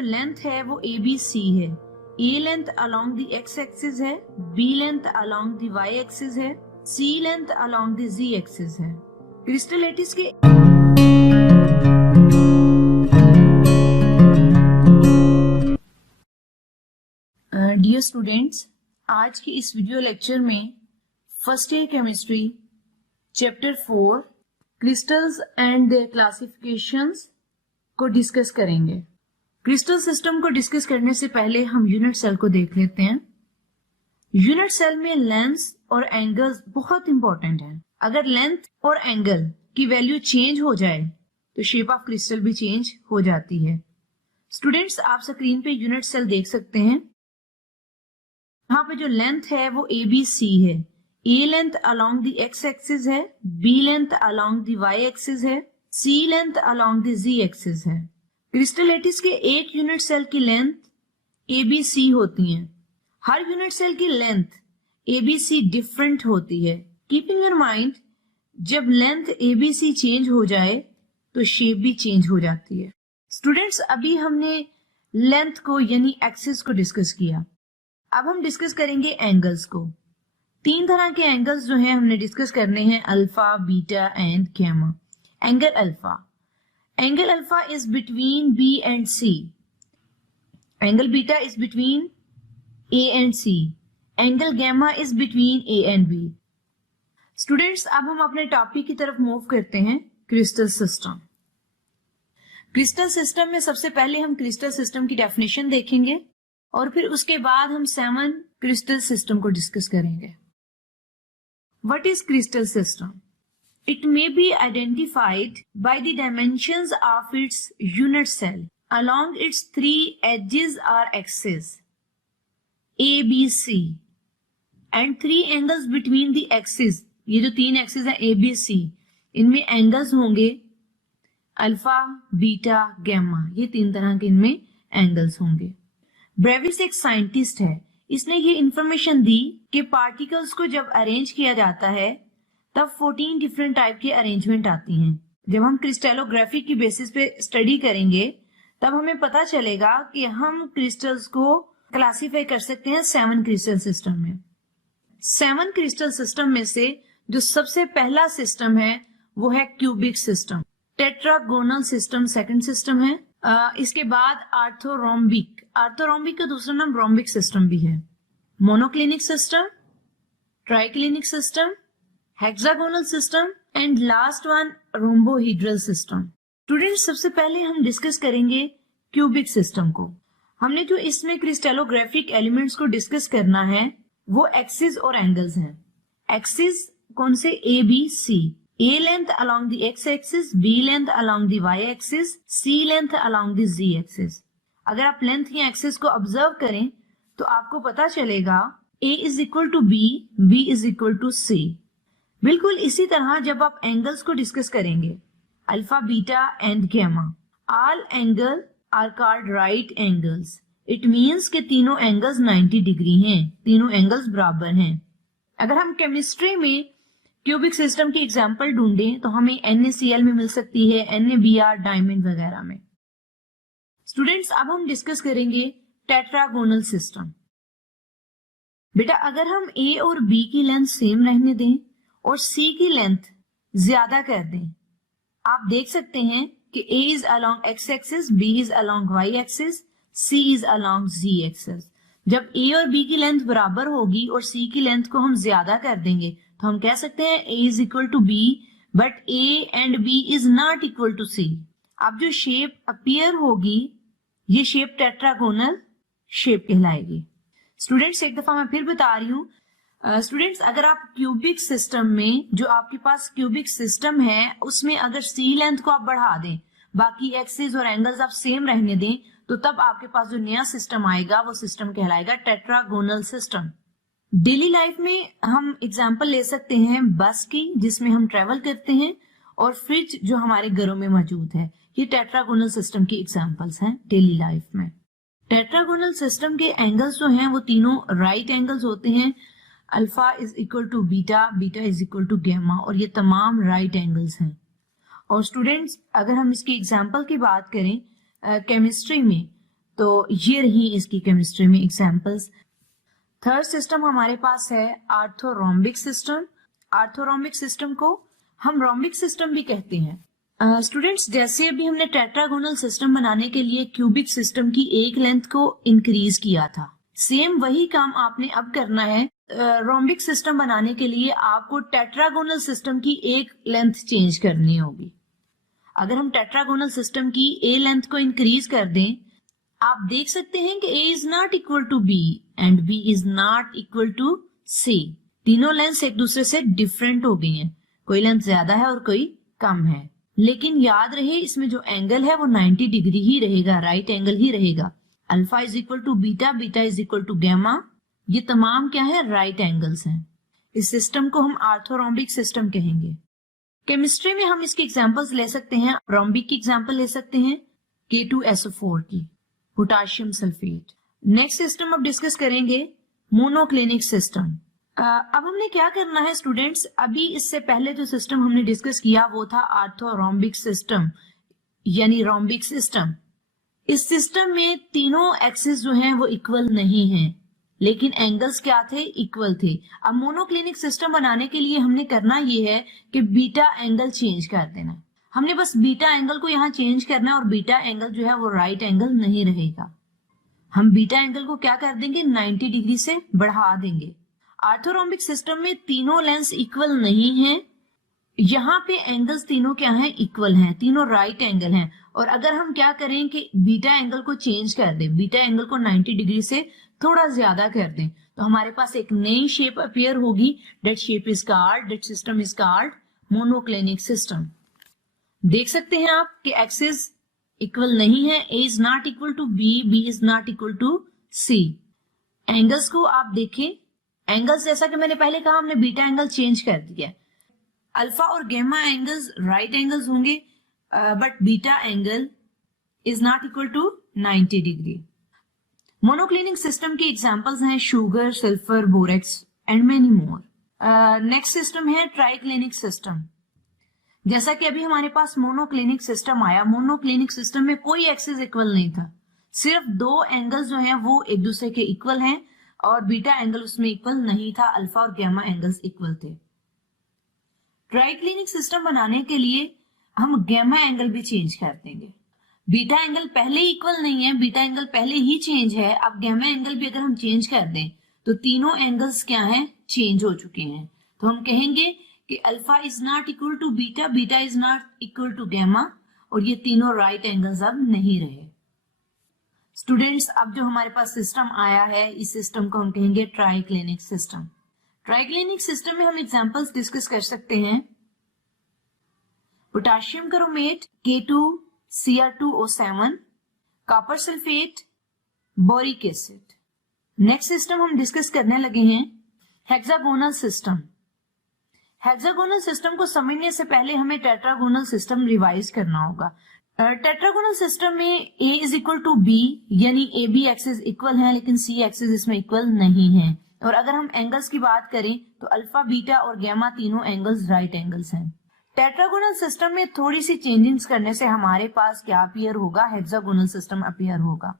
जो लेंथ है वो ABC है। A length along the x axis है, B length along the y axis है, C length along the z axis है। क्रिस्टल लैटिस के डियर स्टूडेंट्स, आज की इस वीडियो लेक्चर में first year chemistry chapter 4 crystals and their classifications को discuss करेंगे। क्रिस्टल सिस्टम को डिस्कस करने से पहले हम यूनिट सेल को देख लेते हैं। यूनिट सेल में लेंथ और एंगल्स बहुत इंपॉर्टेंट है। अगर लेंथ और एंगल की वैल्यू चेंज हो जाए तो शेप ऑफ क्रिस्टल भी चेंज हो जाती है। स्टूडेंट्स, आप स्क्रीन पे यूनिट सेल देख सकते हैं। यहाँ पे जो लेंथ है वो ABC है। A length along the x axis है, B length along the y axis है, C length along the z axis है। क्रिस्टल लैटिस के एक यूनिट सेल की लेंथ ABC होती है। हर यूनिट सेल की लेंथ ABC डिफरेंट होती है। कीपिंग इन माइंड, जब लेंथ ABC चेंज हो जाए तो शेप भी चेंज हो जाती है। स्टूडेंट्स, अभी हमने लेंथ को यानी एक्सिस को डिस्कस किया। अब हम डिस्कस करेंगे एंगल्स को। तीन तरह के एंगल्स जो हैं हमने डिस्कस करने हैं, alpha, beta and gamma. Angle alpha is between B and C. Angle beta is between A and C. Angle gamma is between A and B. Students, अब हम अपने टॉपिक की तरफ मूव करते हैं, क्रिस्टल सिस्टम। क्रिस्टल सिस्टम में सबसे पहले हम क्रिस्टल सिस्टम की डेफिनेशन देखेंगे और फिर उसके बाद हम 7 क्रिस्टल सिस्टम को डिस्कस करेंगे। What is crystal system? It may be identified by the dimensions of its unit cell along its three edges or axes A, B, C and three angles between the axes. ये जो तीन axis है A, B, C, इनमें angles होंगे alpha, beta, gamma. ये तीन तरह के इनमें एंगल्स होंगे। ब्रेविस एक साइंटिस्ट है। इसने ये इंफॉर्मेशन दी कि पार्टिकल्स को जब अरेंज किया जाता है तब 14 डिफरेंट टाइप की अरेंजमेंट आती हैं। जब हम क्रिस्टलोग्राफी की बेसिस पे स्टडी करेंगे तब हमें पता चलेगा कि हम क्रिस्टल्स को क्लासिफाई कर सकते हैं 7 क्रिस्टल सिस्टम में। 7 क्रिस्टल सिस्टम में से जो सबसे पहला सिस्टम है वो है cubic system. Tetragonal system second system है। इसके बाद आर्थोरोम्बिक का दूसरा नाम रोम्बिक सिस्टम भी है। Monoclinic system, triclinic system, hexagonal system and last one rhombohedral system. Students, सबसे पहले हम डिस्कस करेंगे क्यूबिक सिस्टम को। हमने जो इसमें क्रिस्टलोग्राफिक एलिमेंट्स को डिस्कस करना है वो एक्सिस और एंगल्स हैं। एक्सिस कौन से? A, B, C। A length along the x axis, B length along the y axis, C length along the z axis. अगर आप लेंथ या एक्सिस को ऑब्जर्व करें तो आपको पता चलेगा A is equal to B, B is equal to C। बिल्कुल इसी तरह जब आप एंगल्स को डिस्कस करेंगे, alpha, beta and gamma, all angle are called right angles. It means कि तीनों एंगल्स 90 डिग्री हैं, तीनों एंगल्स बराबर हैं। अगर हम केमिस्ट्री में क्यूबिक सिस्टम की एग्जांपल ढूंढें तो हमें NaCl में मिल सकती है, NaBr, डायमंड वगैरह में। स्टूडेंट्स, अब हम डिस्कस करेंगे टेट्रागोनल सिस्टम। बेटा, अगर हम A और B की लेंथ सेम रहने दें और C की लेंथ ज्यादा कर दें, आप देख सकते हैं कि A is along x axis, B is along y axis, C is along z axis. जब A और B की लेंथ बराबर होगी और C की लेंथ को हम ज्यादा कर देंगे तो हम कह सकते हैं A is equal to B, but A and B is not equal to C। अब जो शेप अपीयर होगी ये शेप टेट्रागोनल शेप कहलाएगी। स्टूडेंट्स, एक दफा मैं फिर बता रही हूँ। स्टूडेंट्स, अगर आप क्यूबिक सिस्टम में, जो आपके पास क्यूबिक सिस्टम है उसमें अगर C लेंथ को आप बढ़ा दें, बाकी एक्सिस और एंगल्स आप सेम रहने दें, तो तब आपके पास जो नया सिस्टम आएगा वो सिस्टम कहलाएगा टेट्रागोनल सिस्टम। डेली लाइफ में हम एग्जांपल ले सकते हैं बस की, जिसमें हम ट्रेवल करते हैं, और फ्रिज जो हमारे घरों में मौजूद है। ये टेट्रागोनल सिस्टम की एग्जांपल्स हैं डेली लाइफ में। टेट्रागोनल सिस्टम के एंगल्स जो हैं वो तीनों राइट एंगल्स होते हैं। Alpha is equal to beta, beta is equal to gamma, और ये तमाम राइट एंगल्स हैं। और स्टूडेंट्स, अगर हम इसकी एग्जांपल की बात करें केमिस्ट्री में, तो ये रही इसकी केमिस्ट्री में एग्जांपल्स। थर्ड सिस्टम हमारे पास है आर्थोरोम्बिक सिस्टम। आर्थोरोम्बिक सिस्टम को हम रोम्बिक सिस्टम भी कहते हैं। स्टूडेंट्स, जैसे अभी हमने टेट्रागोनल सिस्टम बनाने के लिए क्यूबिक सिस्टम की एक लेंथ को इंक्रीज किया था, सेम वही काम आपने अब करना है। रोम्बिक सिस्टम बनाने के लिए आपको टेट्रागोनल सिस्टम की एक लेंथ चेंज करनी होगी। अगर हम टेट्रागोनल सिस्टम की ए लेंथ को इंक्रीज कर दें, आप देख सकते हैं कि a is not equal to b and b is not equal to c. तीनों लेंथ एक दूसरे से डिफरेंट हो गई हैं, कोई लेंथ ज्यादा है और कोई कम है। लेकिन याद रहे इसमें जो एंगल है वो 90 डिग्री ही रहेगा, राइट एंगल ही रहेगा। Alpha is equal to beta, beta is equal to gamma, ये तमाम क्या है, राइट एंगल्स हैं। इस सिस्टम को हम आर्थोरोम्बिक सिस्टम कहेंगे। केमिस्ट्री में हम इसके एग्जांपल्स ले सकते हैं। रोम्बिक की एग्जांपल ले सकते हैं K2SO4 की, पोटाशियम सल्फेट। नेक्स्ट सिस्टम अब डिस्कस करेंगे मोनोक्लिनिक सिस्टम। अब हमने क्या करना है स्टूडेंट्स, अभी इससे पहले जो सिस्टम हमने डिस्कस किया वो था आर्थोरोम्बिक सिस्टम यानी रोम्बिक सिस्टम। इस सिस्टम में तीनों एक्सिस जो हैं वो इक्वल नहीं हैं, लेकिन एंगल्स क्या थे, इक्वल थे। अब मोनोक्लिनिक सिस्टम बनाने के लिए हमने करना ये है कि बीटा एंगल चेंज कर देना। हमने बस बीटा एंगल को यहाँ चेंज करना है और बीटा एंगल जो है वो राइट एंगल नहीं रहेगा। हम बीटा एंगल को क्या कर देंगे, 90 डिग्री से बढ़ा देंगे। आर्थोरोम्बिक सिस्टम में तीनों लेंस इक्वल नहीं हैं, यहाँ पे एंगल्स तीनों क्या हैं, इक्वल हैं, तीनों राइट एंगल हैं। और अगर हम क्या करें कि बीटा एंगल को चेंज कर दें, बीटा एंगल को 90 डिग्री से थोड़ा ज्यादा कर दें, तो हमारे पास एक नई शेप अपीयर होगी। That shape is called, that system is called monoclinic system. देख सकते हैं आप कि एक्सिस इक्वल नहीं है, a is not equal to b, b is not equal to c. Angles को आप देखें, एंगल्स जैसा कि मैंने पहले कहा हमने बीटा एंगल चेंज कर दिया। अल्फा और गैमा एंगल्स राइट एंगल्स होंगे, but beta angle is not equal to 90 degree. Monoclinic system की एग्जांपल्स हैं sugar, sulphur, borax and many more. Next system है ट्राइक्लिनिक सिस्टम। जैसा कि अभी हमारे पास मोनोक्लिनिक सिस्टम आया, मोनोक्लिनिक सिस्टम में कोई एक्सिस इक्वल नहीं था, सिर्फ दो एंगल्स जो हैं वो एक दूसरे के इक्वल हैं और बीटा एंगल उसमें इक्वल नहीं था, अल्फा और गैमा एंगल्स इक्वल थे। ट्राइक्लिनिक सिस्टम बनाने के लिए हम गैमा एंगल भी चेंज कर देंगे। बीटा एंगल पहले इक्वल नहीं है, बीटा एंगल पहले ही चेंज है। अब गैमा एंगल भी अगर हम चेंज कर दें तो तीनों एंगल्स क्या हैं, चेंज हो चुके हैं। तो हम कहेंगे कि alpha is not equal to beta, beta is not equal to gamma, और ये तीनों राइट एंगल्स अब नहीं रहे। स्टूडेंट्स, अब जो हमारे पास सिस्टम आया है, इस सिस्टम को हम कहेंगे ट्राइक्लिनिक सिस्टम। ट्राइक्लिनिक सिस्टम में हम एग्जांपल्स डिस्कस कर सकते हैं। Potassium chromate K2Cr2O7, copper sulphate, boric acid. Next system हम डिस्कस करने लगे हैं हेक्सागोनल सिस्टम। हेक्सागोनल सिस्टम को समझने से पहले हमें टेट्रागोनल सिस्टम रिवाइज करना होगा। टेट्रागोनल सिस्टम में A is equal to B, यानी ए बी एक्सिस इक्वल है, लेकिन सी एक्सिस इसमें इक्वल नहीं है। और अगर हम एंगल्स की बात करें तो अल्फा, बीटा और गैमा तीनों एंगल्स राइट एंगल्स हैं। टेट्रागोनल सिस्टम में थोड़ी सी चेंजिंग्स करने से हमारे पास क्या अपीयर होगा, हेक्सागोनल सिस्टम अपीयर होगा।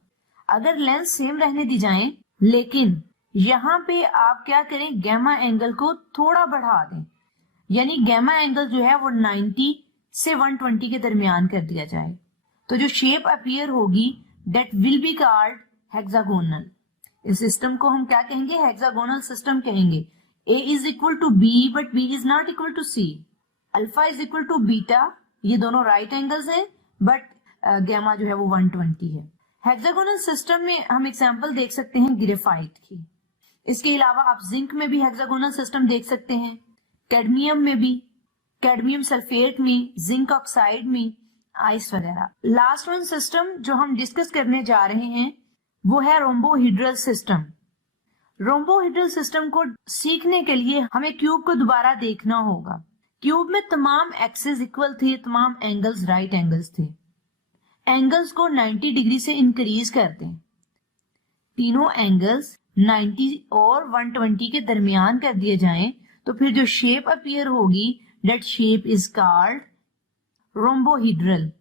अगर लेंथ सेम रहने दी जाए, लेकिन यहाँ पे आप क्या करें, गैमा एंगल को थोड़ा बढ़ा दें, यानी गैमा एंगल जो है वो 90 से 120 के दरमियान कर दिया जाए, तो जो शेप अपीयर होगी that will be called hexagonal. इस सिस्टम को हम क्या कहेंगे, हेक्सागोनल सिस्टम कहेंगे। A is equal to B but B is not equal to C। Alpha is equal to beta, ये दोनों राइट एंगल्स हैं, बट गैमा जो है वो 120 है। हेक्सागोनल सिस्टम में हम एग्जांपल देख सकते हैं ग्रेफाइट की। इसके अलावा आप जिंक में भी हेक्सागोनल सिस्टम देख सकते हैं, कैडमियम में भी, कैडमियम सल्फेट में, जिंक ऑक्साइड में, आइस वगैरह। लास्ट वन सिस्टम जो हम डिस्कस करने जा रहे हैं वो है रोम्बोहिड्रल सिस्टम। रोम्बोहिड्रल सिस्टम को सीखने के लिए हमें क्यूब को दोबारा देखना होगा। क्यूब में तमाम एक्सिस इक्वल थे, तमाम एंगल्स राइट एंगल्स थे। एंगल्स को 90 डिग्री से इंक्रीज कर दें, तीनों एंगल्स 90 और 120 के दरमियान कर दिए जाएं, तो फिर जो शेप अपीयर होगी that shape is called rhombohedral.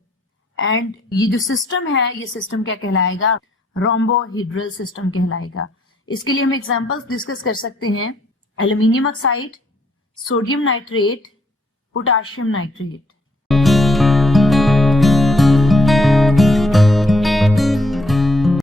And ये जो सिस्टम है, ये सिस्टम क्या कहलाएगा, रोम्बोहीड्रल सिस्टम कहलाएगा। इसके लिए हम एग्जांपल्स डिस्कस कर सकते हैं, aluminium oxide, sodium nitrate, potassium nitrate.